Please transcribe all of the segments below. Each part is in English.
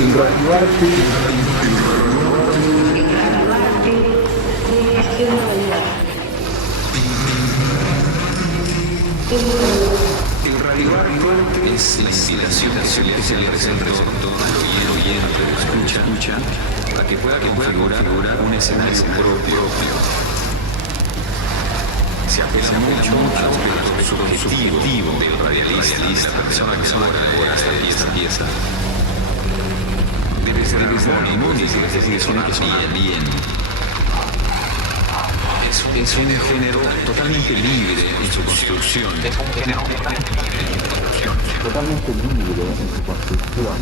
El radioarte es la inspiración que se le presenta al oyente que escucha para que pueda configurar un escenario propio. Se apela mucho al aspecto subjetivo del radialista, la persona que elabora esta pieza. Debe ser armónico, es decir, que suena bien. Es un género totalmente libre en su construcción. Totalmente libre en su construcción.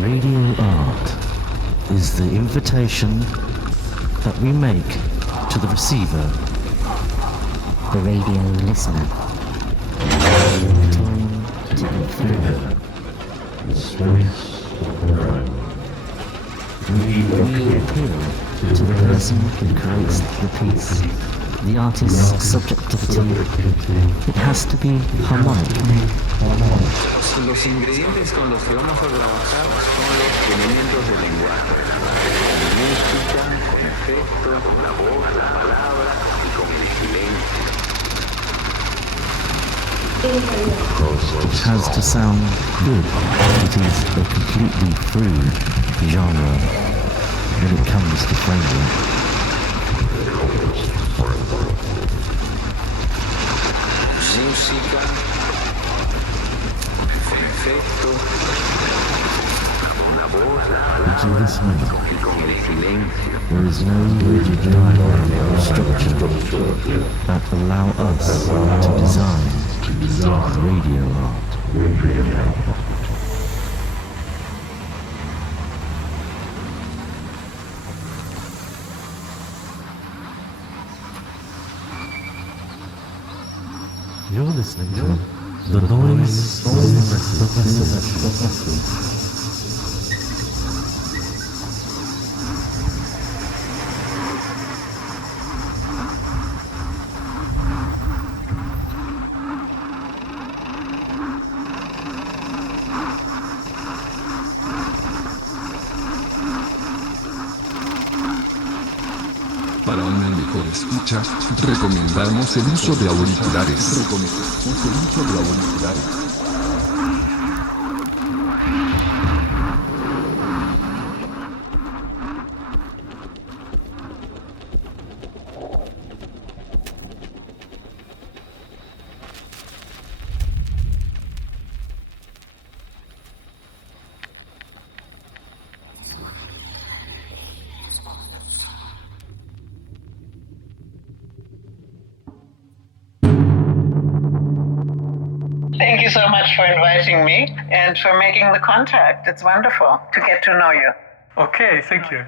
Radio art is the invitation that we make to the receiver, the radio listener, time to influence the space of their own. We appeal to the person who creates the piece, the artist's subjectivity. It has to be harmonic. Los ingredientes con los que vamos a trabajar son los elementos del lenguaje, con música, con efectos, con la voz, la palabra y con el silencio. It has to sound good. It is a completely free genre when it comes to framework. Música, con efectos, con la voz, la palabra y con el silencio. There is no rigid diagram or structure that allow us to design radio art. You're listening to the noise of the vessel. Para una mejor escucha, recomendamos el uso de auriculares. Thank you so much for inviting me and for making the contact. It's wonderful to get to know you. Okay, thank you.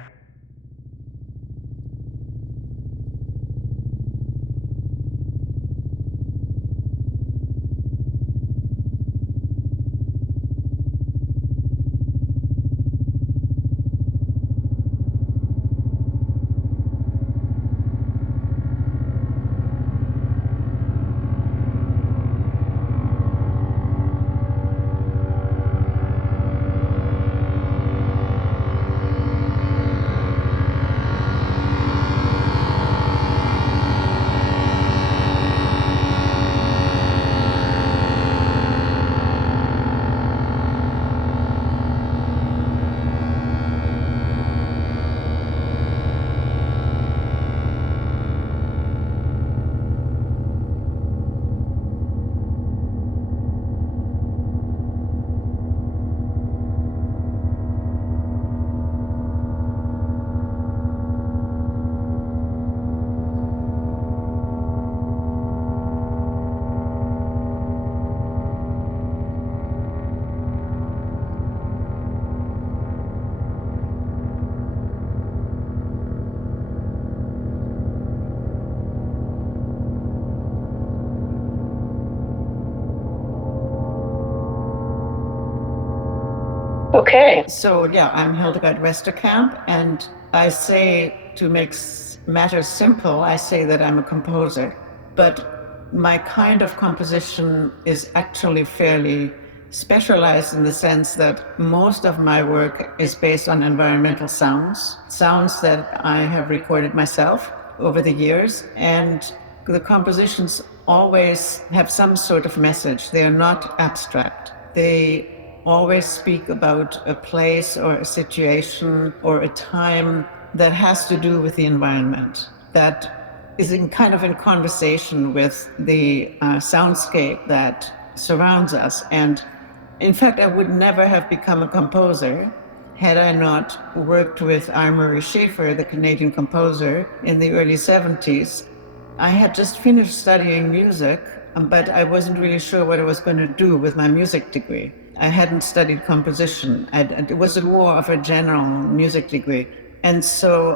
Okay. So, yeah, I'm Hildegard Westerkamp, and I say, to make matters simple, I say that I'm a composer. But my kind of composition is actually fairly specialized in the sense that most of my work is based on environmental sounds, sounds that I have recorded myself over the years, and the compositions always have some sort of message. They are not abstract. They always speak about a place or a situation or a time that has to do with the environment, that is in conversation with the soundscape that surrounds us. And in fact, I would never have become a composer had I not worked with Marie Schaeffer, the Canadian composer, in the early 70s. I had just finished studying music, but I wasn't really sure what I was going to do with my music degree. I hadn't studied composition. It was more of a general music degree. And so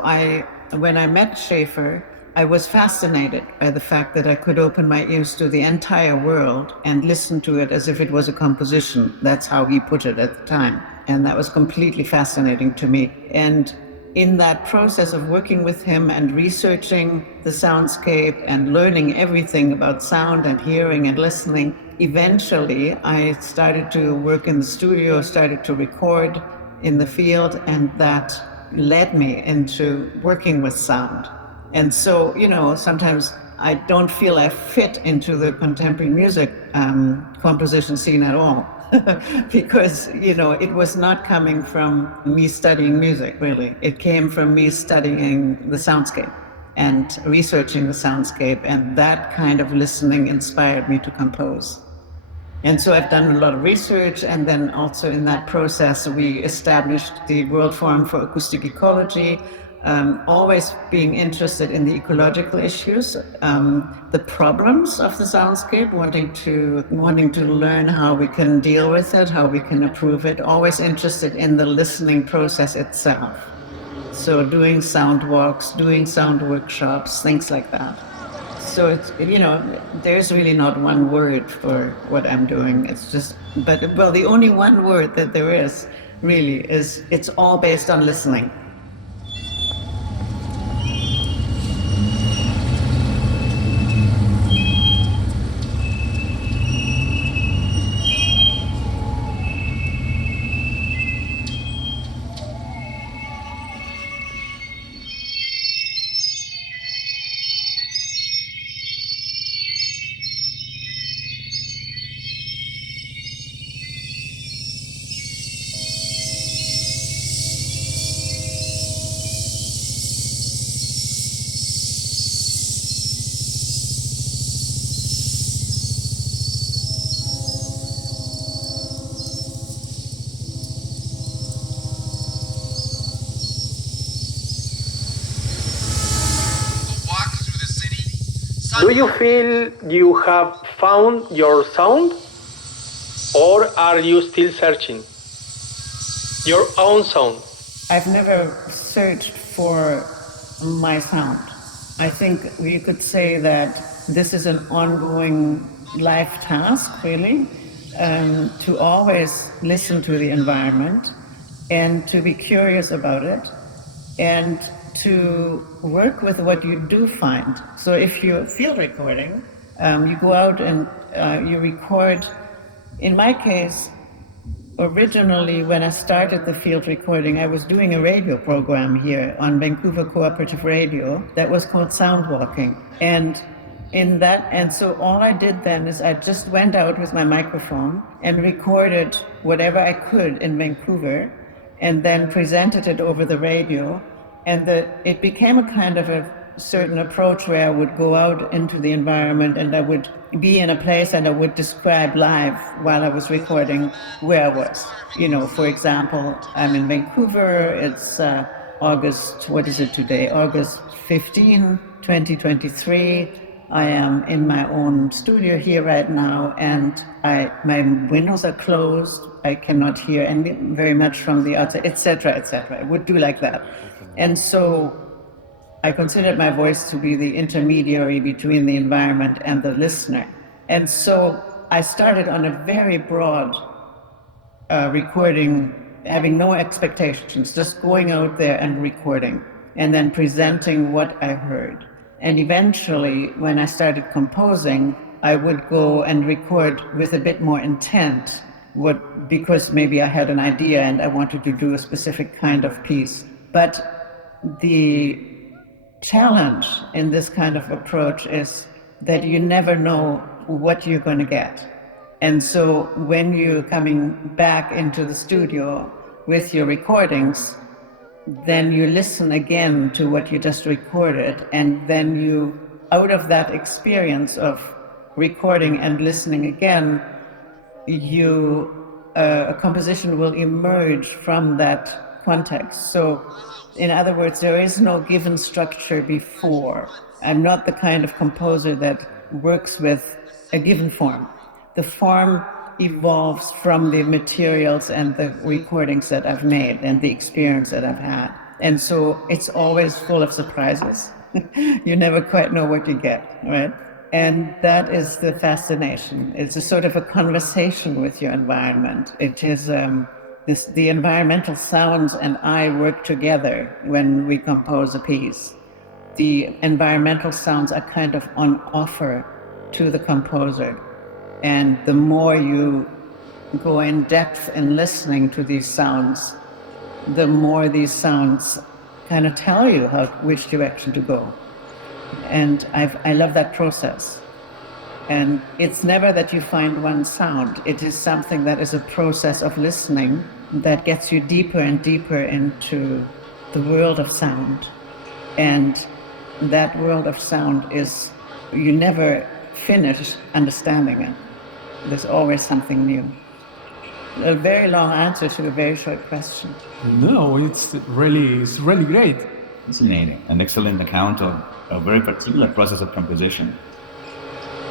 when I met Schaeffer, I was fascinated by the fact that I could open my ears to the entire world and listen to it as if it was a composition. That's how he put it at the time. And that was completely fascinating to me. And in that process of working with him and researching the soundscape and learning everything about sound and hearing and listening, eventually I started to work in the studio, started to record in the field, and that led me into working with sound. And so, sometimes I don't feel I fit into the contemporary music composition scene at all. Because, it was not coming from me studying music, really. It came from me studying the soundscape and researching the soundscape, and that kind of listening inspired me to compose. And so I've done a lot of research, and then also in that process, we established the World Forum for Acoustic Ecology, always being interested in the ecological issues, the problems of the soundscape, wanting to learn how we can deal with it, how we can improve it, always interested in the listening process itself. So doing sound walks, doing sound workshops, things like that. So it's, there's really not one word for what I'm doing. It's just, the only one word that there is really is, it's all based on listening. Do you feel you have found your sound? Or are you still searching? Your own sound? I've never searched for my sound. I think you could say that this is an ongoing life task, really, to always listen to the environment and to be curious about it and to work with what you do find. So if you're field recording, you go out and you record. In my case, originally, when I started the field recording, I was doing a radio program here on Vancouver Co-operative Radio that was called Sound Walking. And so all I did then is I just went out with my microphone and recorded whatever I could in Vancouver and then presented it over the radio. And it became a kind of a certain approach where I would go out into the environment and I would be in a place and I would describe live while I was recording where I was. For example, I'm in Vancouver, it's August 15, 2023. I am in my own studio here right now, and my windows are closed. I cannot hear very much from the outside, etc., etc. I would do like that. And so I considered my voice to be the intermediary between the environment and the listener. And so I started on a very broad recording having no expectations, just going out there and recording and then presenting what I heard. And eventually, when I started composing, I would go and record with a bit more intent, because maybe I had an idea and I wanted to do a specific kind of piece. But the challenge in this kind of approach is that you never know what you're going to get. And so when you're coming back into the studio with your recordings, then you listen again to what you just recorded, and then you, out of that experience of recording and listening again, a composition will emerge from that context. So, in other words, there is no given structure before. I'm not the kind of composer that works with a given form. The form evolves from the materials and the recordings that I've made and the experience that I've had. And so it's always full of surprises. You never quite know what you get, right? And that is the fascination. It's a sort of a conversation with your environment. It is the environmental sounds and I work together when we compose a piece. The environmental sounds are kind of on offer to the composer. And the more you go in depth in listening to these sounds, the more these sounds kind of tell you which direction to go. And I love that process. And it's never that you find one sound. It is something that is a process of listening that gets you deeper and deeper into the world of sound. And that world of sound is, you never finish understanding it. There's always something new. A very long answer to a very short question. No, it's really great. Fascinating. An excellent account of a very particular process of composition.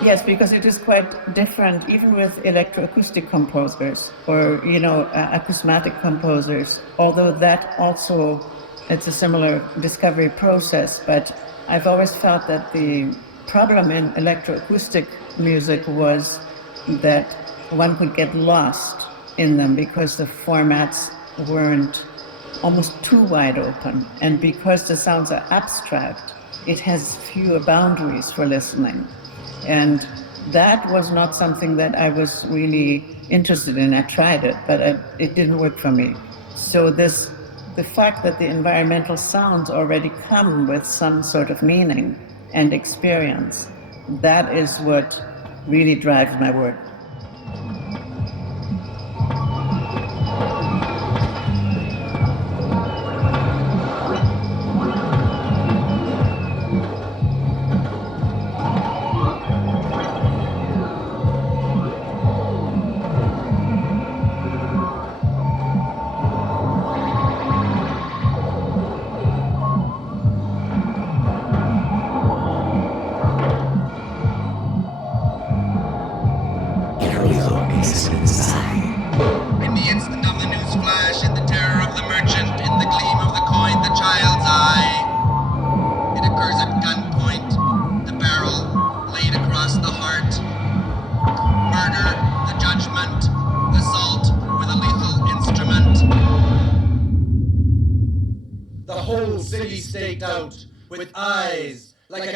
Yes, because it is quite different even with electroacoustic composers or, acousmatic composers, although that also, it's a similar discovery process, but I've always felt that the problem in electroacoustic music was that one could get lost in them because the formats weren't almost too wide open. And because the sounds are abstract, it has fewer boundaries for listening. And that was not something that I was really interested in. I tried it, but it didn't work for me. So the fact that the environmental sounds already come with some sort of meaning and experience, that is what really drives my work.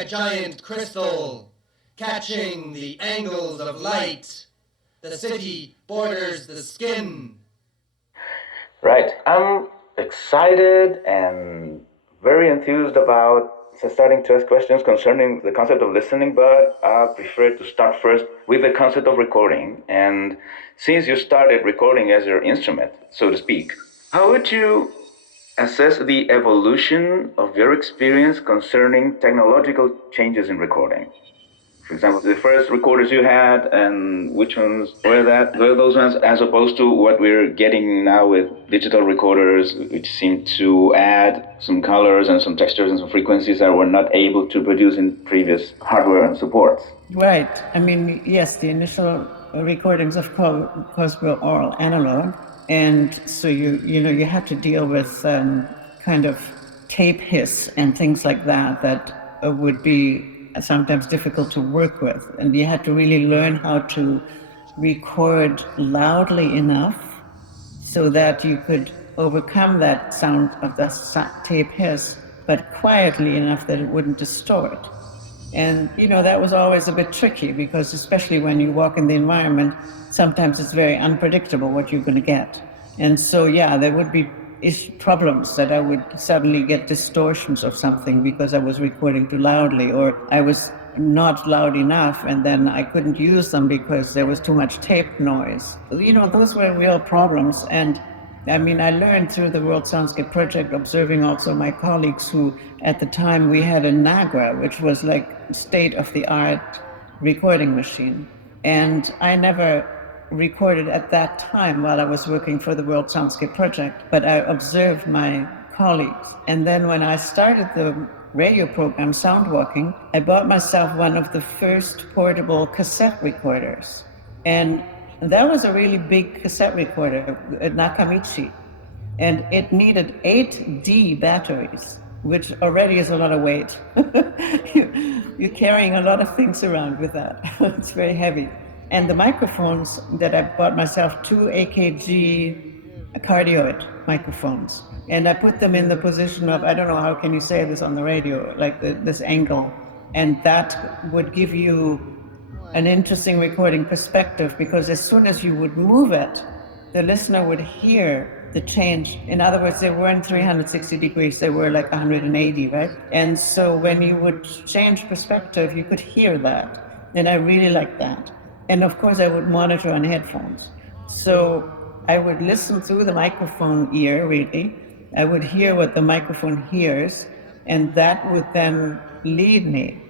Giant crystal, catching the angles of light. The city borders the skin. Right. I'm excited and very enthused about starting to ask questions concerning the concept of listening, but I prefer to start first with the concept of recording. And since you started recording as your instrument, so to speak, how would you assess the evolution of your experience concerning technological changes in recording? For example, the first recorders you had, and which ones were those ones, as opposed to what we're getting now with digital recorders, which seem to add some colors and some textures and some frequencies that were not able to produce in previous hardware and supports. Right. I mean, yes, the initial recordings, of course, were all analog. And so you had to deal with kind of tape hiss and things like that would be sometimes difficult to work with. And you had to really learn how to record loudly enough so that you could overcome that sound of the tape hiss, but quietly enough that it wouldn't distort. And, that was always a bit tricky because especially when you walk in the environment, sometimes it's very unpredictable what you're going to get. And so, there would be problems that I would suddenly get distortions of something because I was recording too loudly or I was not loud enough, and then I couldn't use them because there was too much tape noise. Those were real problems. And I learned through the World Soundscape Project, observing also my colleagues who, at the time, we had a Nagra, which was like state-of-the-art recording machine. And I never recorded at that time while I was working for the World Soundscape Project, but I observed my colleagues. And then when I started the radio program, Soundwalking, I bought myself one of the first portable cassette recorders. And that was a really big cassette recorder, a Nakamichi. And it needed 8D batteries, which already is a lot of weight. You're carrying a lot of things around with that. It's very heavy. And the microphones that I bought myself, 2 AKG cardioid microphones. And I put them in the position of, I don't know, how can you say this on the radio, like this angle. And that would give you an interesting recording perspective, because as soon as you would move it, the listener would hear the change. In other words, they weren't 360 degrees, they were like 180, right? And so when you would change perspective, you could hear that. And I really liked that. And of course, I would monitor on headphones. So I would listen through the microphone ear, really. I would hear what the microphone hears, and that would then lead me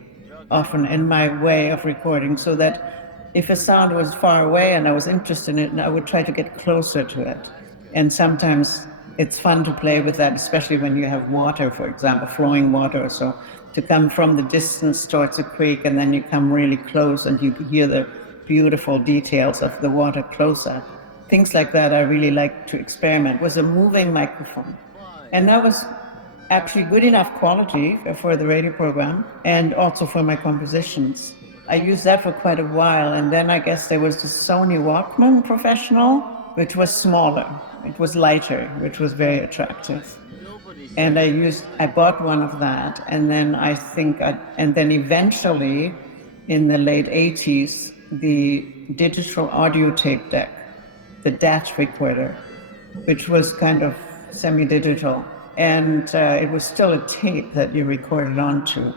often in my way of recording, so that if a sound was far away and I was interested in it, I would try to get closer to it. And sometimes it's fun to play with that, especially when you have water, for example, flowing water or so, to come from the distance towards a creek, and then you come really close and you hear the beautiful details of the water close up. Things like that I really like to experiment with a moving microphone. And that was actually good enough quality for the radio program and also for my compositions. I used that for quite a while, and then I guess there was the Sony Walkman Professional, which was smaller. It was lighter, which was very attractive. And I bought one of that, and then eventually in the late 80s, the digital audio tape deck, the DAT recorder, which was kind of semi-digital. And it was still a tape that you recorded onto.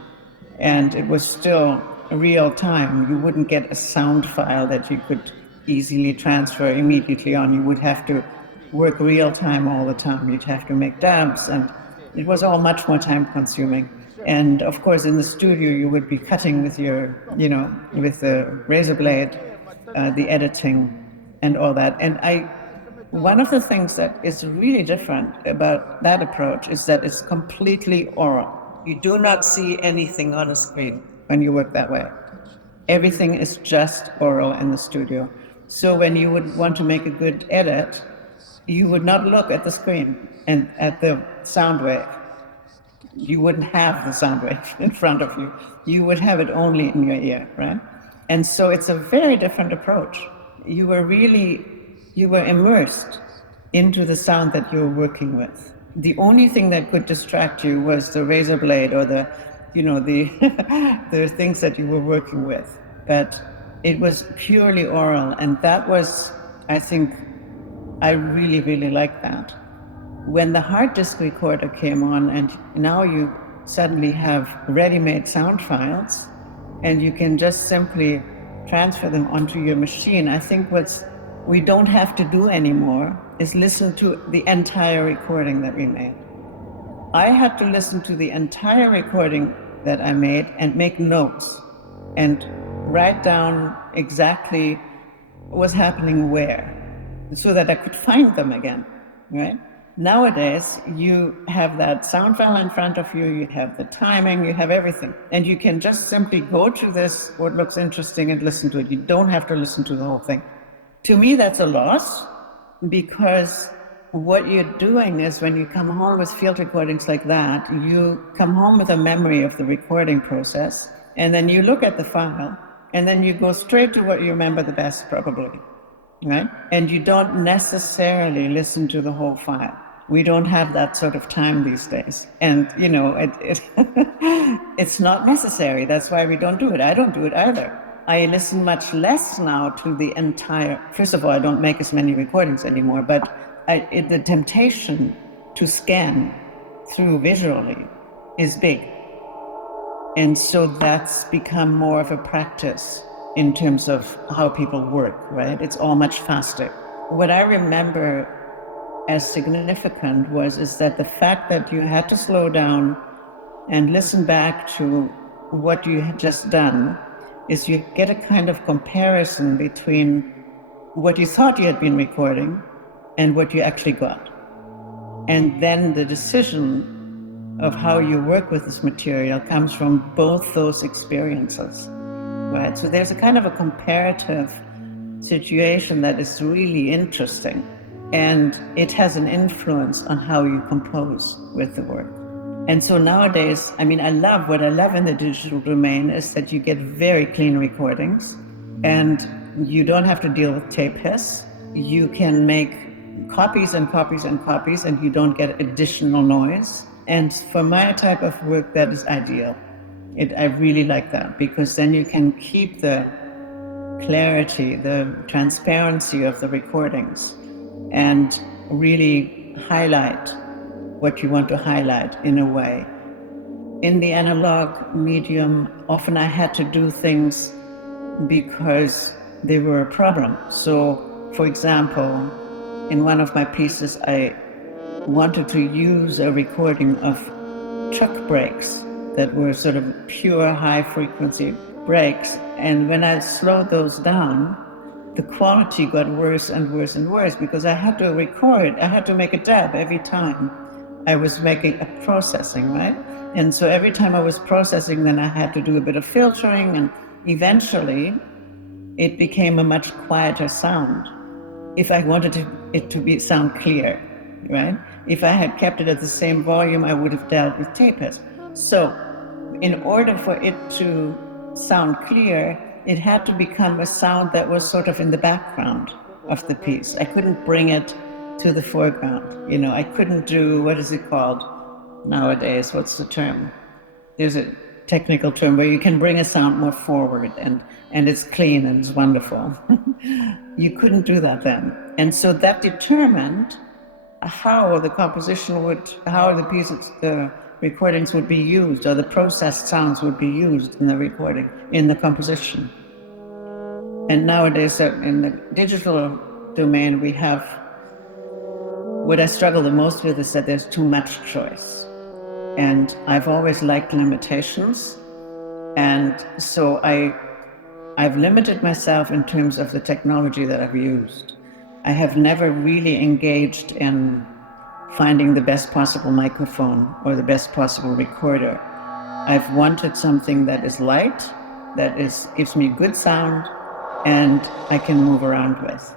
And it was still real time. You wouldn't get a sound file that you could easily transfer immediately on. You would have to work real time all the time. You'd have to make dabs, and it was all much more time consuming. And of course, in the studio, you would be cutting with with the razor blade, the editing and all that. And one of the things that is really different about that approach is that it's completely oral. You do not see anything on a screen when you work that way. Everything is just oral in the studio. So when you would want to make a good edit, you would not look at the screen and at the sound wave. You wouldn't have the sound wave in front of you. You would have it only in your ear, right? And so it's a very different approach. You were immersed into the sound that you were working with. The only thing that could distract you was the razor blade or the things that you were working with. But it was purely oral, and that was, I think, I really, really liked that. When the hard disk recorder came on, and now you suddenly have ready-made sound files, and you can just simply transfer them onto your machine, I think what's we don't have to do anymore is listen to the entire recording that we made. I had to listen to the entire recording that I made and make notes and write down exactly what was happening where, so that I could find them again, right? Nowadays, you have that sound file in front of you, you have the timing, you have everything. And you can just simply go to this, what looks interesting, and listen to it. You don't have to listen to the whole thing. To me, that's a loss, because what you're doing is when you come home with field recordings like that, you come home with a memory of the recording process, and then you look at the file, and then you go straight to what you remember the best, probably. right? And you don't necessarily listen to the whole file. We don't have that sort of time these days. And, you know, it's not necessary. That's why we don't do it. I don't do it either. I listen much less now to the entire, first of all, I don't make as many recordings anymore, but the temptation to scan through visually is big. And so that's become more of a practice in terms of how people work, right? It's all much faster. What I remember as significant is that the fact that you had to slow down and listen back to what you had just done is you get a kind of comparison between what you thought you had been recording and what you actually got. And then the decision of how you work with this material comes from both those experiences, right? So there's a kind of a comparative situation that is really interesting, and it has an influence on how you compose with the work. And so nowadays, I mean, what I love in the digital domain is that you get very clean recordings, and you don't have to deal with tape hiss. You can make copies and copies and copies, and you don't get additional noise. And for my type of work, that is ideal. I really like that, because then you can keep the clarity, the transparency of the recordings, and really highlight what you want to highlight in a way. In the analog medium, often I had to do things because they were a problem. So, for example, in one of my pieces, I wanted to use a recording of truck brakes that were sort of pure high frequency brakes. And when I slowed those down, the quality got worse and worse and worse, because I had to make a dab every time I was making a processing, right? And so every time I was processing, then I had to do a bit of filtering, and eventually it became a much quieter sound. If I wanted it to sound clear, right? If I had kept it at the same volume, I would have dealt with tape hiss. So in order for it to sound clear, it had to become a sound that was sort of in the background of the piece. I couldn't bring it to the foreground. You know, I couldn't do, what is it called nowadays? What's the term? There's a technical term where you can bring a sound more forward, and it's clean and it's wonderful. You couldn't do that then. And so that determined how the recordings would be used, or the processed sounds would be used in the recording, in the composition. And nowadays, in the digital domain, we have, what I struggle the most with is that there's too much choice. And I've always liked limitations. And so I've limited myself in terms of the technology that I've used. I have never really engaged in finding the best possible microphone or the best possible recorder. I've wanted something that is light, gives me good sound, and I can move around with.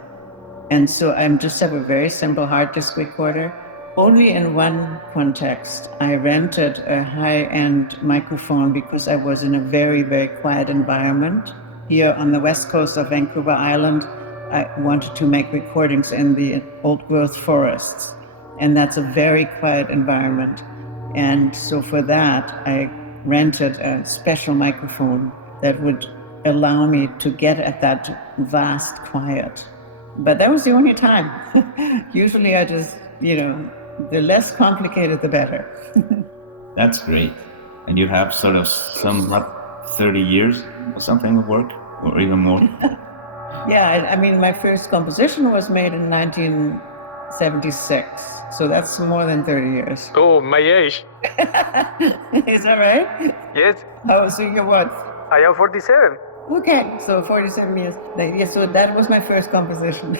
And so I just have a very simple hard disk recorder. Only in one context, I rented a high-end microphone because I was in a very, very quiet environment. Here on the west coast of Vancouver Island, I wanted to make recordings in the old-growth forests. And that's a very quiet environment. And so for that, I rented a special microphone that would allow me to get at that vast quiet. But that was the only time. Usually I just, the less complicated, the better. That's great. And you have sort of 30 years or something of work, or even more? Yeah, I mean, my first composition was made in 1976. So that's more than 30 years. Oh, my age. Is that right? Yes. So you're what? I am 47. Okay, so 47 years. Yeah, so that was my first composition.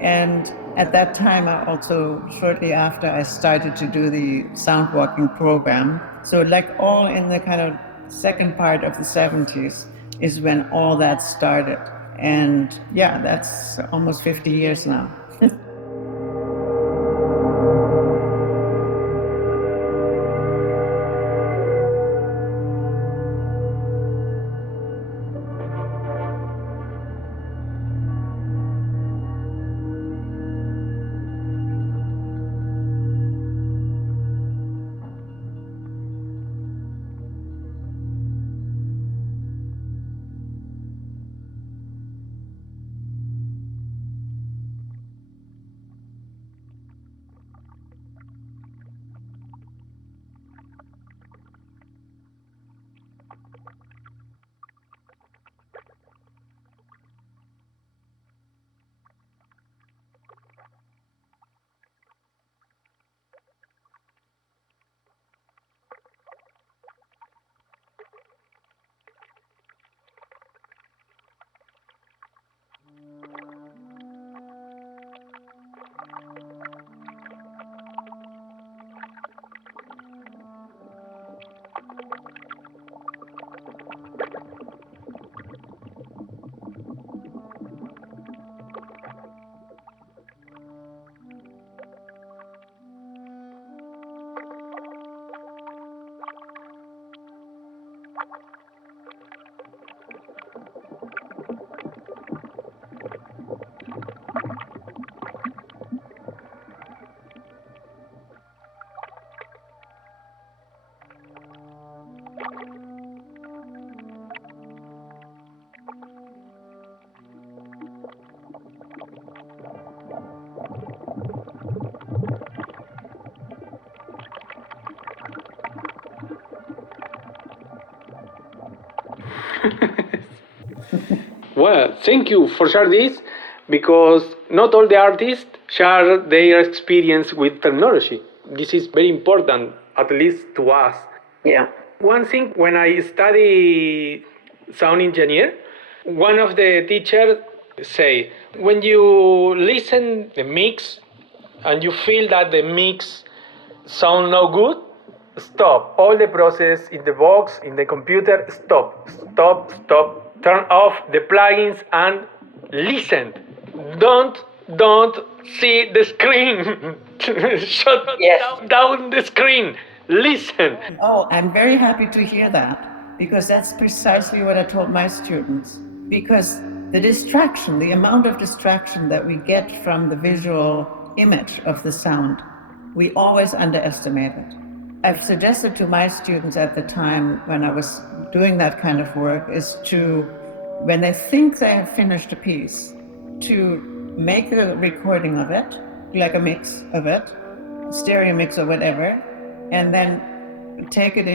And at that time, I also, shortly after, I started to do the sound walking program. So like all in the kind of second part of the 70s is when all that started. And yeah, that's almost 50 years now. Well, thank you for sharing this, because not all the artists share their experience with technology. This is very important, at least to us. Yeah. One thing, when I study sound engineer, one of the teachers say, when you listen the mix and you feel that the mix sound no good, stop. All the process in the box, in the computer, stop. Turn off the plugins and listen. Don't see the screen. Shut down the screen. Listen. Oh, I'm very happy to hear that, because that's precisely what I told my students. Because the distraction, the amount of distraction that we get from the visual image of the sound, we always underestimate it. I've suggested to my students at the time when I was doing that kind of work is to, when they think they have finished a piece, to make a recording of it, like a mix of it, stereo mix or whatever, and then take it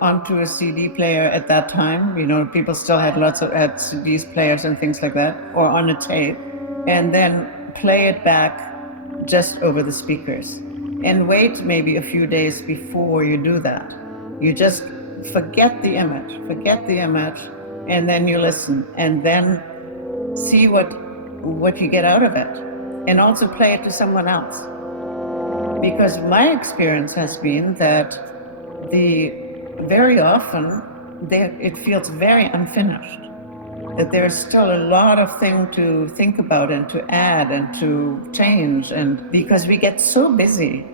onto a CD player at that time. You know, people still had had CDs players and things like that, or on a tape, and then play it back just over the speakers. And wait maybe a few days before you do that. You just forget the image, and then you listen, and then see what you get out of it. And also play it to someone else. Because my experience has been that very often it feels very unfinished. That there's still a lot of things to think about and to add and to change, and because we get so busy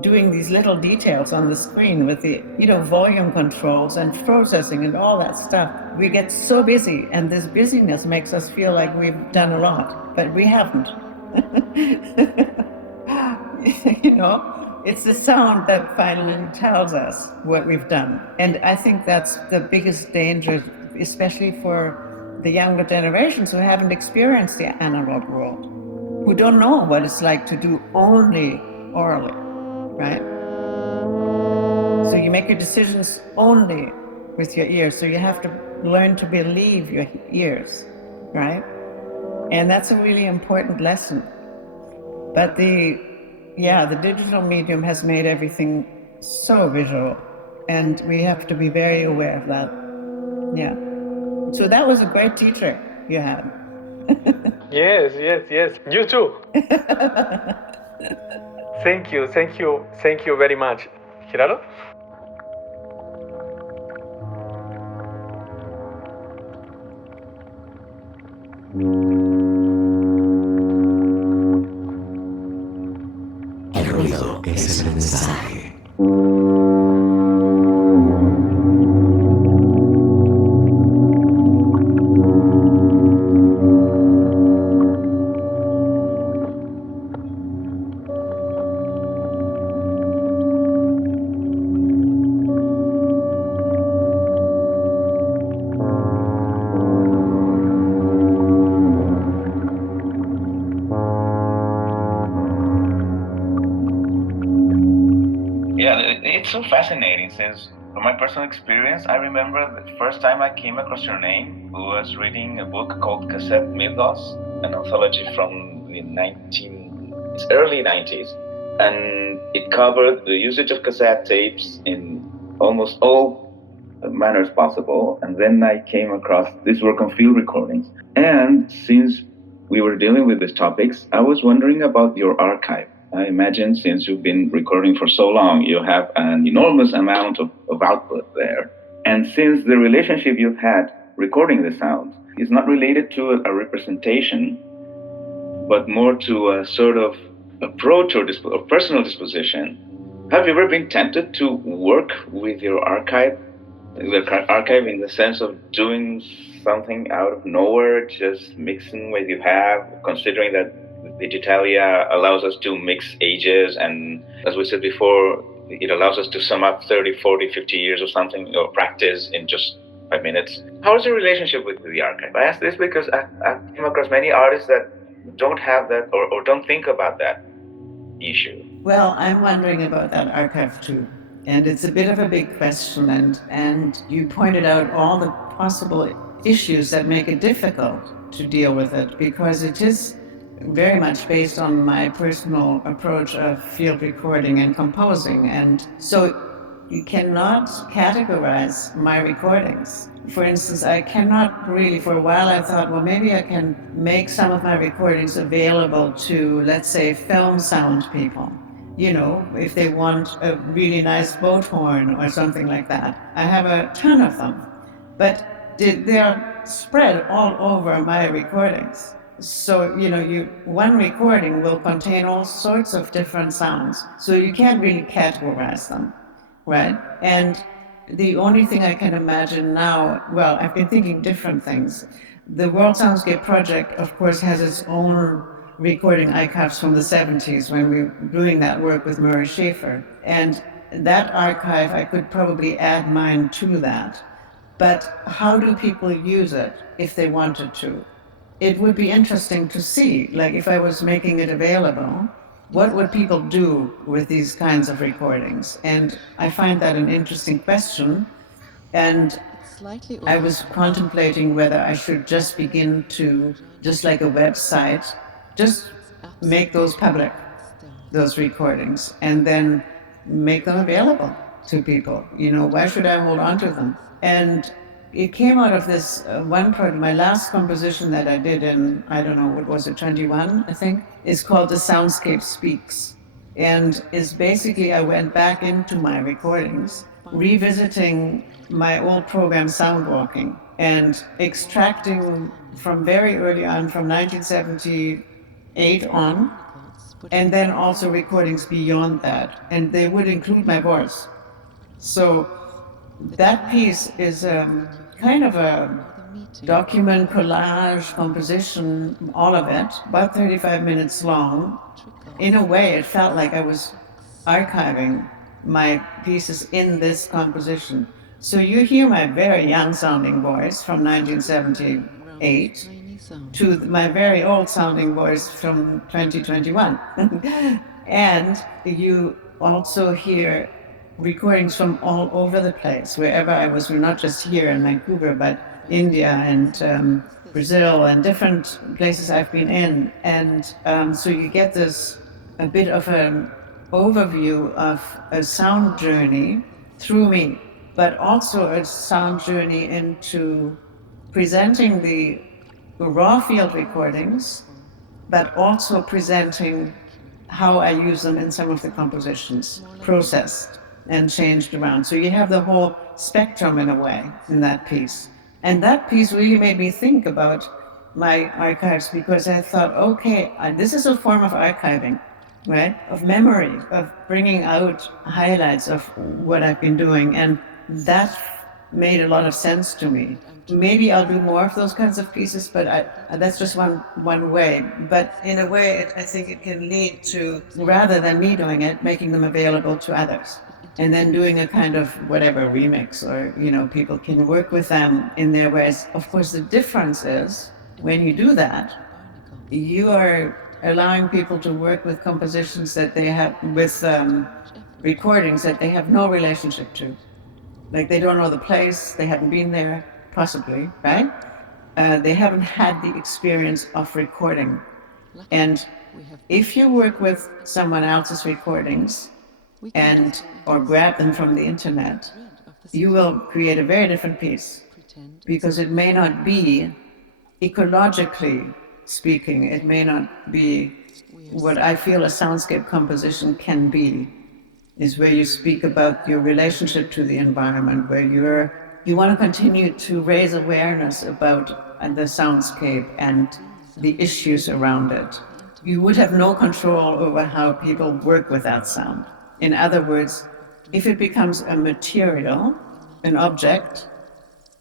doing these little details on the screen with the volume controls and processing and all that stuff, we get so busy, and this busyness makes us feel like we've done a lot, but we haven't. It's the sound that finally tells us what we've done, and I think that's the biggest danger, especially for the younger generations who haven't experienced the analog world, who don't know what it's like to do only orally, right? So you make your decisions only with your ears, so you have to learn to believe your ears, right? And that's a really important lesson. But the digital medium has made everything so visual, and we have to be very aware of that. Yeah. So that was a great teacher you had. Yes. You too. Thank you very much. Gerardo? El ruido es el mensaje. It's so fascinating, since from my personal experience, I remember the first time I came across your name was reading a book called Cassette Mythos, an anthology from the early 90s, and it covered the usage of cassette tapes in almost all manners possible. And then I came across this work on field recordings, and since we were dealing with these topics, I was wondering about your archive. I imagine since you've been recording for so long, you have an enormous amount of output there. And since the relationship you've had recording the sounds is not related to a representation, but more to a sort of approach or personal disposition, have you ever been tempted to work with your archive? The archive in the sense of doing something out of nowhere, just mixing what you have, considering that Digitalia allows us to mix ages, and as we said before, it allows us to sum up 30, 40, 50 years or something, or practice in just 5 minutes. How is your relationship with the archive? I ask this because I've come across many artists that don't have that or don't think about that issue. Well, I'm wondering about that archive too. And it's a bit of a big question, and you pointed out all the possible issues that make it difficult to deal with it, because it is very much based on my personal approach of field recording and composing. And so you cannot categorize my recordings. For instance, I cannot really, for a while I thought, well, maybe I can make some of my recordings available to, let's say, film sound people. You know, if they want a really nice boat horn or something like that. I have a ton of them, but they are spread all over my recordings. So, you know, one recording will contain all sorts of different sounds, so you can't really categorize them, right? And the only thing I can imagine now, well, I've been thinking different things. The World Soundscape Project, of course, has its own recording archives from the 70s when we were doing that work with Murray Schafer. And that archive, I could probably add mine to that. But how do people use it if they wanted to? It would be interesting to see, like if I was making it available, what would people do with these kinds of recordings? And I find that an interesting question. And I was contemplating whether I should just begin to, just like a website, just make those public, those recordings, and then make them available to people. You know, why should I hold on to them? And it came out of this one project. My last composition that I did in, I don't know, what was it, 21, I think, is called The Soundscape Speaks. And is basically, I went back into my recordings, revisiting my old program Soundwalking, and extracting from very early on, from 1978 on, and then also recordings beyond that. And they would include my voice. So that piece is kind of a document, collage, composition, all of it, about 35 minutes long. In a way, it felt like I was archiving my pieces in this composition. So you hear my very young sounding voice from 1978 to my very old sounding voice from 2021. And you also hear recordings from all over the place, wherever I was. We're not just here in Vancouver, but India and Brazil and different places I've been in. And so you get this, a bit of an overview of a sound journey through me, but also a sound journey into presenting the raw field recordings, but also presenting how I use them in some of the compositions, processed and changed around. So you have the whole spectrum in a way in that piece. And that piece really made me think about my archives, because I thought, okay, this is a form of archiving, right? Of memory, of bringing out highlights of what I've been doing. And that made a lot of sense to me. Maybe I'll do more of those kinds of pieces, but that's just one way. But in a way, I think it can lead to, rather than me doing it, making them available to others. And then doing a kind of whatever remix, or, you know, people can work with them in their ways. Of course, the difference is when you do that, you are allowing people to work with compositions that they have, with recordings that they have no relationship to. Like they don't know the place, they haven't been there, possibly, right? They haven't had the experience of recording. And if you work with someone else's recordings, or grab them from the internet, you will create a very different piece, because it may not be, ecologically speaking, it may not be what I feel a soundscape composition can be, is where you speak about your relationship to the environment, where you want to continue to raise awareness about the soundscape and the issues around it. You would have no control over how people work with that sound. In other words, if it becomes a material, an object,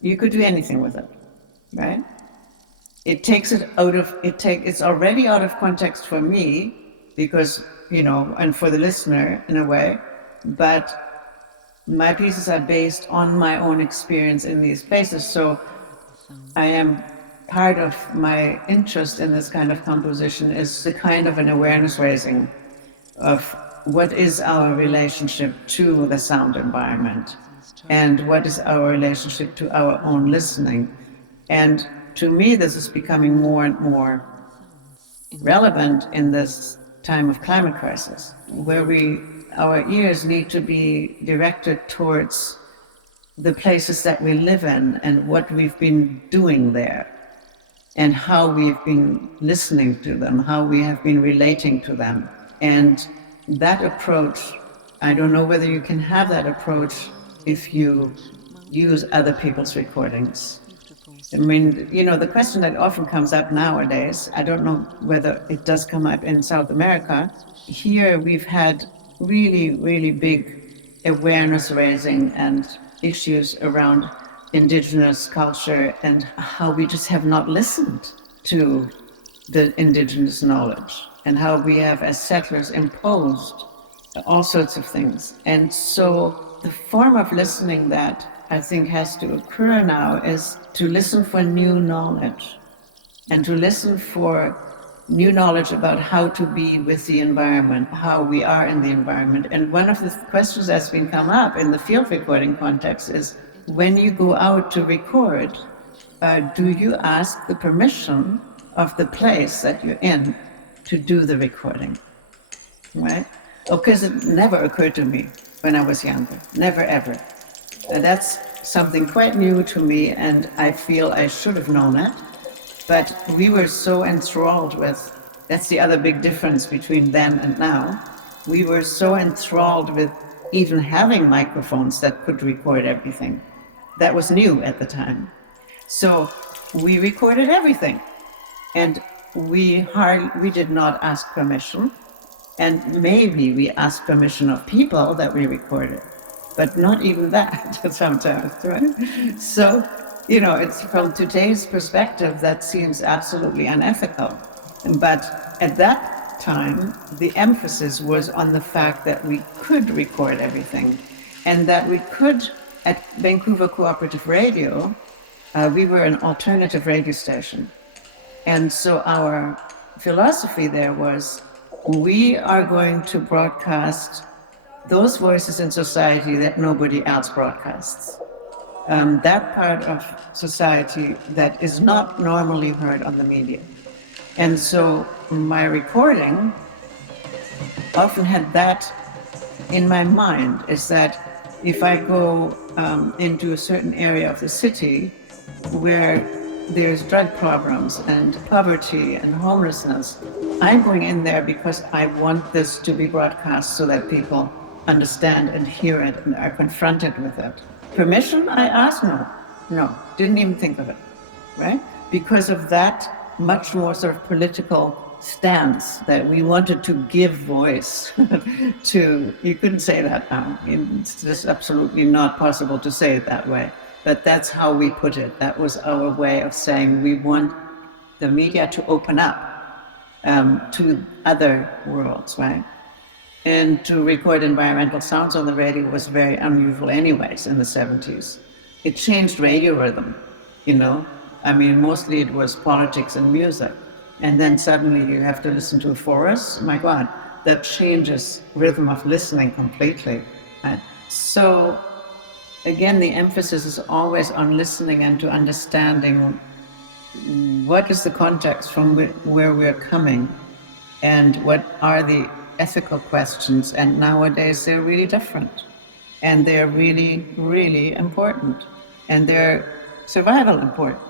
you could do anything with it, right? It takes it out of, it's already out of context for me, because, you know, and for the listener in a way, but my pieces are based on my own experience in these places. So I am, part of my interest in this kind of composition is the kind of an awareness raising of what is our relationship to the sound environment, and what is our relationship to our own listening. And to me, this is becoming more and more relevant in this time of climate crisis, where our ears need to be directed towards the places that we live in and what we've been doing there, and how we've been listening to them, how we have been relating to them. And that approach, I don't know whether you can have that approach if you use other people's recordings. I mean, the question that often comes up nowadays, I don't know whether it does come up in South America. Here we've had really, really big awareness raising and issues around indigenous culture and how we just have not listened to the indigenous knowledge and how we have, as settlers, imposed all sorts of things. And so the form of listening that I think has to occur now is to listen for new knowledge and to listen for new knowledge about how to be with the environment, how we are in the environment. And one of the questions that's been come up in the field recording context is, when you go out to record, do you ask the permission of the place that you're in to do the recording, right? Because it never occurred to me when I was younger, never ever. That's something quite new to me, and I feel I should have known it. But we were so enthralled with, that's the other big difference between then and now. We were so enthralled with even having microphones that could record everything. That was new at the time. So we recorded everything. And we did not ask permission. And maybe we asked permission of people that we recorded, but not even that sometimes, right? So, it's from today's perspective that seems absolutely unethical. But at that time, the emphasis was on the fact that we could record everything and that we could, at Vancouver Cooperative Radio, we were an alternative radio station. And so our philosophy there was, we are going to broadcast those voices in society that nobody else broadcasts. That part of society that is not normally heard on the media. And so my recording often had that in my mind, is that if I go into a certain area of the city where there's drug problems and poverty and homelessness, I'm going in there because I want this to be broadcast so that people understand and hear it and are confronted with it. Permission, I asked? No, didn't even think of it, right? Because of that much more sort of political stance that we wanted to give voice to, you couldn't say that now. It's just absolutely not possible to say it that way. But that's how we put it. That was our way of saying we want the media to open up to other worlds, right? And to record environmental sounds on the radio was very unusual anyways in the 70s. It changed radio rhythm, I mean, mostly it was politics and music. And then suddenly you have to listen to a forest. My God, that changes rhythm of listening completely. Right? So again, the emphasis is always on listening and to understanding what is the context from where we're coming and what are the ethical questions. And nowadays they're really different and they're really, really important and they're survival important,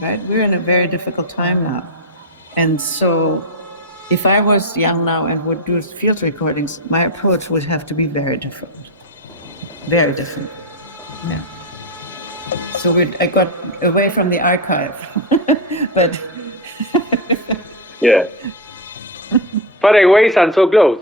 right? We're in a very difficult time now. And so if I was young now and would do field recordings, my approach would have to be very different. Very different. Yeah. So I got away from the archive, but yeah. Far away and so close.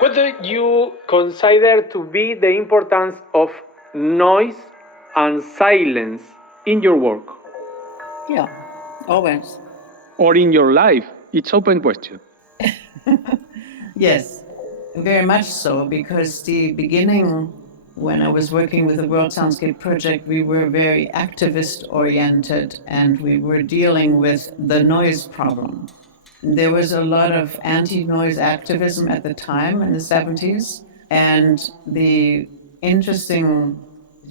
What do you consider to be the importance of noise and silence in your work? Yeah, always. Or in your life? It's open question. Yes, very much so, because the beginning, when I was working with the World Soundscape Project, we were very activist-oriented, and we were dealing with the noise problem. There was a lot of anti-noise activism at the time in the 70s, and the interesting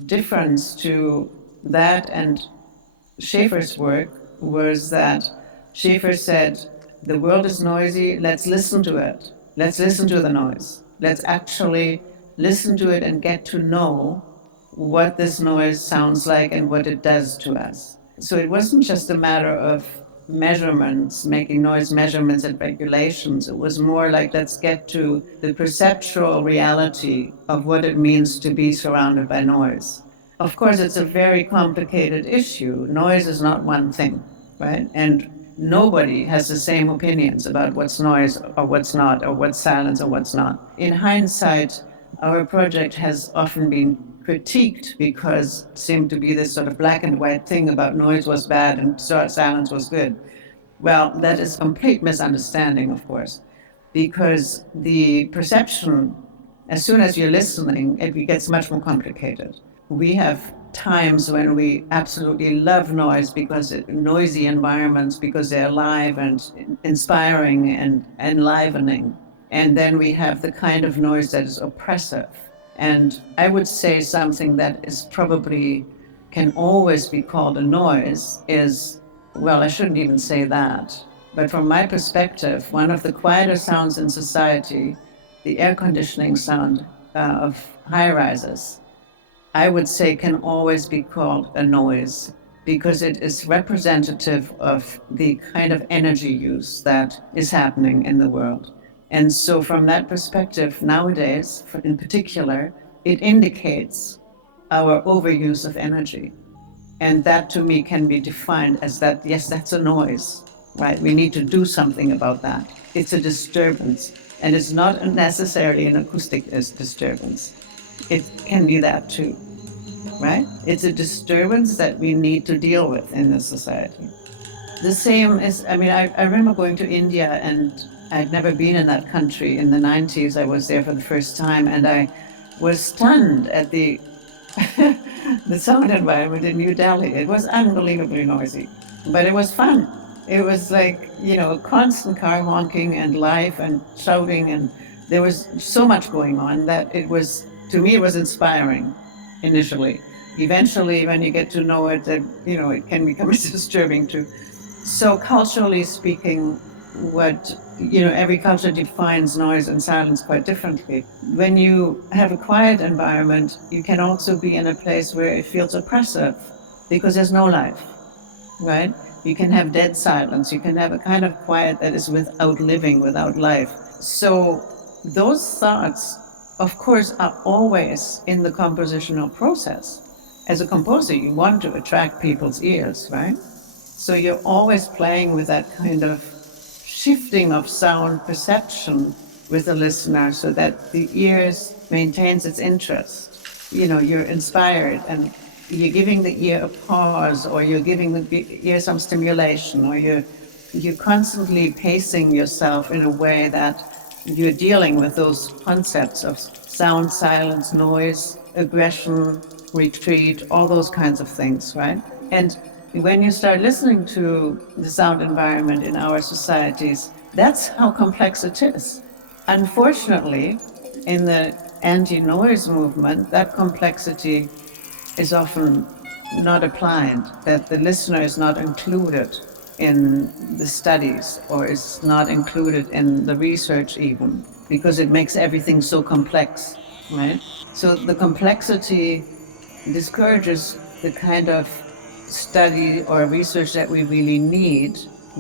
difference to that and Schaeffer's work was that Schaeffer said, the world is noisy, let's listen to it. Let's listen to the noise. Let's actually listen to it and get to know what this noise sounds like and what it does to us. So it wasn't just a matter of measurements, making noise measurements and regulations. It was more like, let's get to the perceptual reality of what it means to be surrounded by noise. Of course, it's a very complicated issue. Noise is not one thing, right? And nobody has the same opinions about what's noise or what's not, or what's silence or what's not. In hindsight, our project has often been critiqued because it seemed to be this sort of black and white thing about noise was bad and silence was good. Well, that is a complete misunderstanding, of course, because the perception, as soon as you're listening, it gets much more complicated. We have times when we absolutely love noise because noisy environments, because they're alive and inspiring and enlivening. And then we have the kind of noise that is oppressive. And I would say something that is probably can always be called a noise is, well, I shouldn't even say that. But from my perspective, one of the quieter sounds in society, the air conditioning sound of high rises, I would say can always be called a noise because it is representative of the kind of energy use that is happening in the world. And so from that perspective, nowadays, in particular, it indicates our overuse of energy. And that to me can be defined as that, yes, that's a noise, right? We need to do something about that. It's a disturbance, and it's not necessarily an acoustic disturbance. It can be that too, right? It's a disturbance that we need to deal with in this society. The same is, I remember going to India, and I'd never been in that country. In the 90s, I was there for the first time, and I was stunned at the the sound environment in New Delhi. It was unbelievably noisy, but it was fun. It was like, constant car honking and life and shouting, and there was so much going on that it was, to me, it was inspiring initially. Eventually, when you get to know it, it can become disturbing too. So culturally speaking, every culture defines noise and silence quite differently. When you have a quiet environment, you can also be in a place where it feels oppressive because there's no life, right? You can have dead silence. You can have a kind of quiet that is without living, without life. So those thoughts, of course, are always in the compositional process. As a composer, you want to attract people's ears, right? So you're always playing with that kind of shifting of sound perception with the listener so that the ears maintains its interest. You're inspired and you're giving the ear a pause, or you're giving the ear some stimulation, or you're constantly pacing yourself in a way that you're dealing with those concepts of sound, silence, noise, aggression, retreat, all those kinds of things, right? And when you start listening to the sound environment in our societies, that's how complex it is. Unfortunately, in the anti-noise movement, that complexity is often not applied, that the listener is not included in the studies or is not included in the research even, because it makes everything so complex, right? So the complexity discourages the kind of study or research that we really need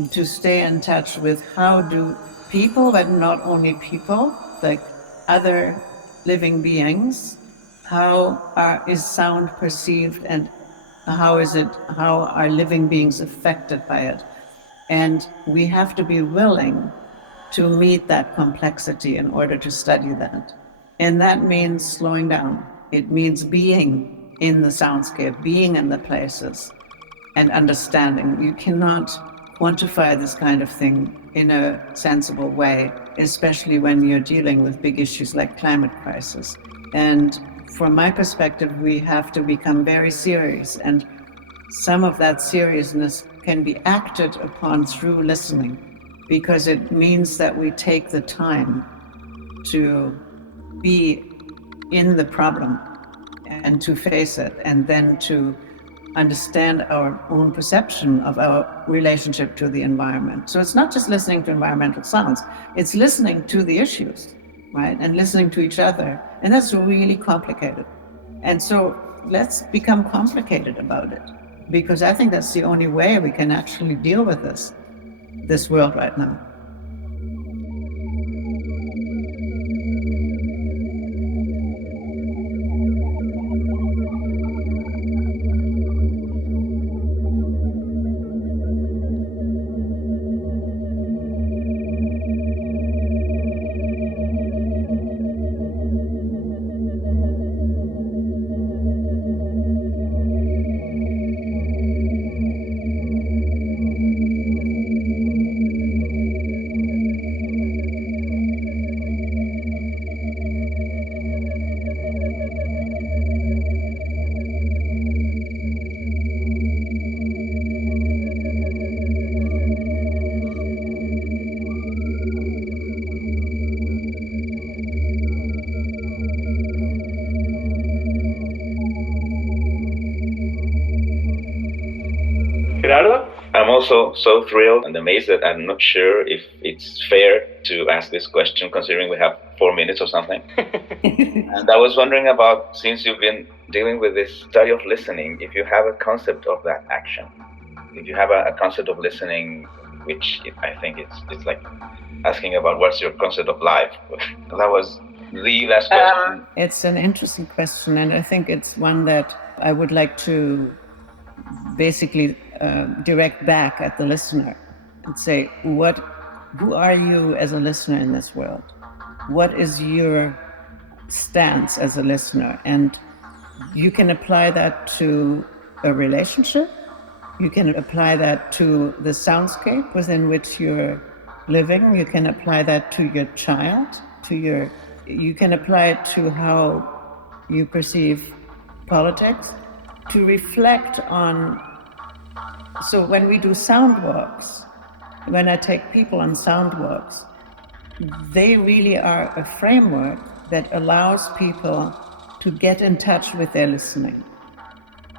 to stay in touch with how do people, but not only people, like other living beings, how is sound perceived and how are living beings affected by it? And we have to be willing to meet that complexity in order to study that. And that means slowing down. It means being in the soundscape, being in the places, and understanding. You cannot quantify this kind of thing in a sensible way, especially when you're dealing with big issues like climate crisis. And from my perspective, we have to become very serious, and some of that seriousness can be acted upon through listening, because it means that we take the time to be in the problem and to face it, and then to understand our own perception of our relationship to the environment. So it's not just listening to environmental sounds, it's listening to the issues, right? And listening to each other. And that's really complicated. And so let's become complicated about it, because I think that's the only way we can actually deal with this world right now. Gerardo? I'm also so thrilled and amazed that I'm not sure if it's fair to ask this question, considering we have 4 minutes or something. And I was wondering about, since you've been dealing with this study of listening, if you have a concept of that action, if you have a concept of listening, which I think it's like asking about what's your concept of life. That was the last question. It's an interesting question, and I think it's one that I would like to basically direct back at the listener and say, who are you as a listener in this world? What is your stance as a listener? And you can apply that to a relationship. You can apply that to the soundscape within which you're living. You can apply that to your child, you can apply it to how you perceive politics, to reflect on. So when we do sound walks, when I take people on sound walks, they really are a framework that allows people to get in touch with their listening.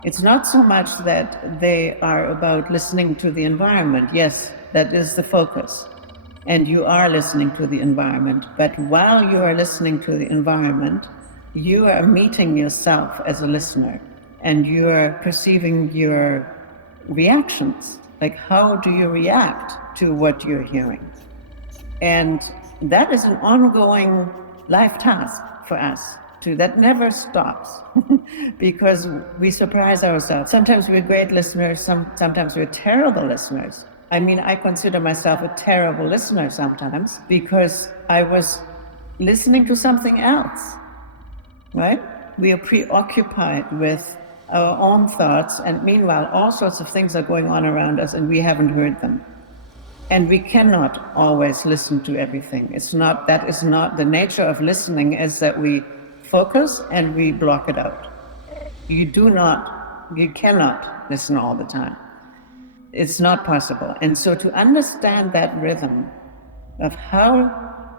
It's not so much that they are about listening to the environment. Yes, that is the focus. And you are listening to the environment. But while you are listening to the environment, you are meeting yourself as a listener, and you are perceiving your reactions. Like, how do you react to what you're hearing? And that is an ongoing life task for us. That never stops because we surprise ourselves. Sometimes we're great listeners, sometimes we're terrible listeners. I mean, I consider myself a terrible listener sometimes because I was listening to something else, right? We are preoccupied with our own thoughts, and meanwhile, all sorts of things are going on around us and we haven't heard them. And we cannot always listen to everything. That is not the nature of listening, is that we focus and we block it out. You cannot listen all the time. It's not possible. And so to understand that rhythm of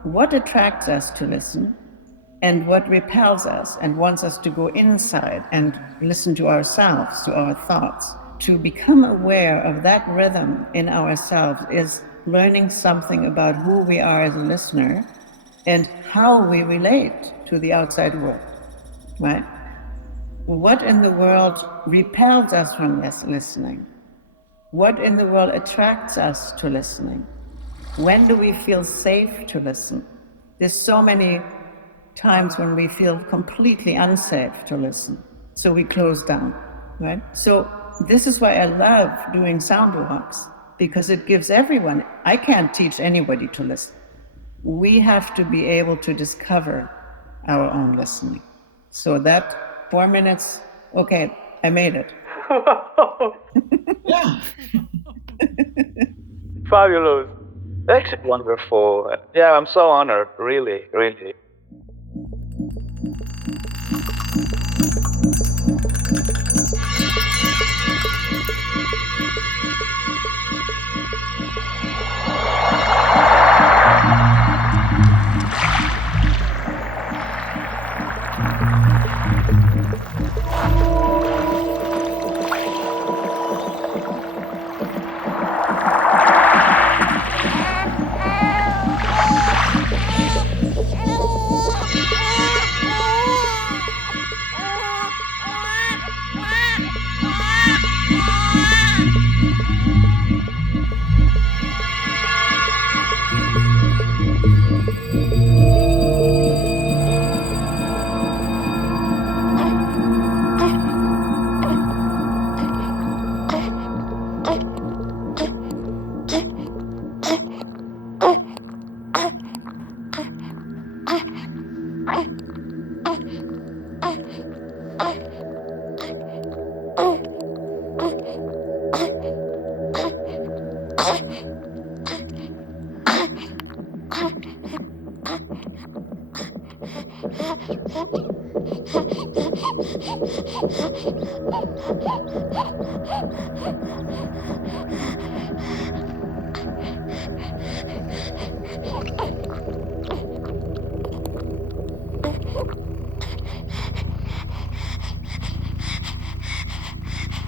what attracts us to listen and what repels us and wants us to go inside and listen to ourselves, to our thoughts, to become aware of that rhythm in ourselves is learning something about who we are as a listener and how we relate to the outside world, right? What in the world repels us from listening? What in the world attracts us to listening? When do we feel safe to listen? There's so many times when we feel completely unsafe to listen, so we close down, right? So this is why I love doing sound walks, because it gives everyone. I can't teach anybody to listen. we have to be able to discover our own listening. So that 4 minutes, okay, I made it. Yeah. Fabulous. That's wonderful. Yeah, I'm so honored, really, really.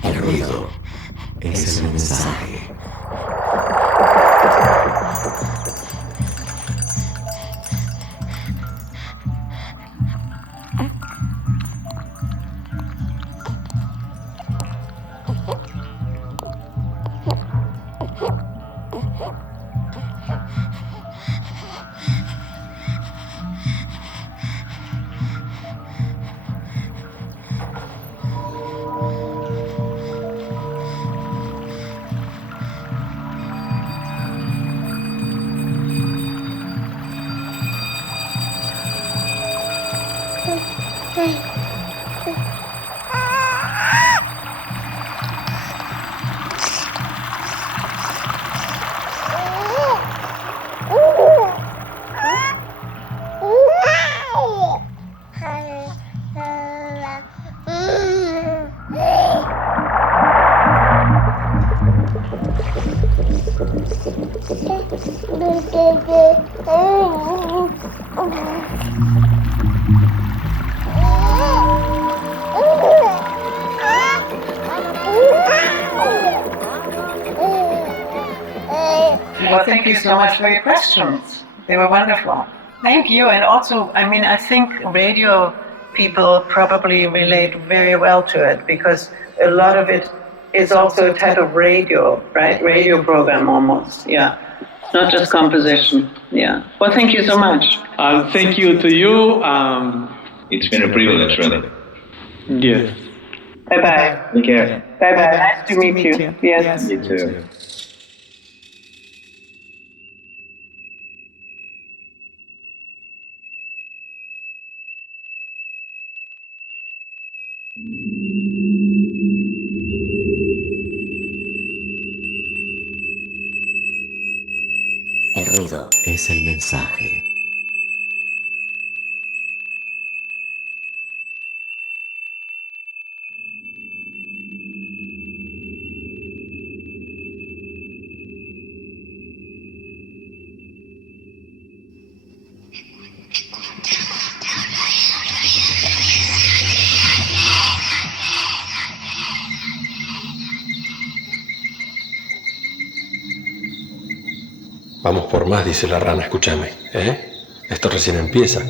El ruido es el mensaje. Well, thank you so much for your questions. They were wonderful. Thank you. And also, I mean, I think radio people probably relate very well to it because a lot of it is also a type of radio, right? Radio program almost, yeah. Not just composition, yeah. Well, thank you so much. Thank you to you. It's been a privilege, really. Yes. Bye-bye. Take care. Bye-bye. Nice to meet you. Yes. You too. El ruido es el mensaje. Vamos por más, dice la rana, escúchame, ¿eh? Esto recién empieza.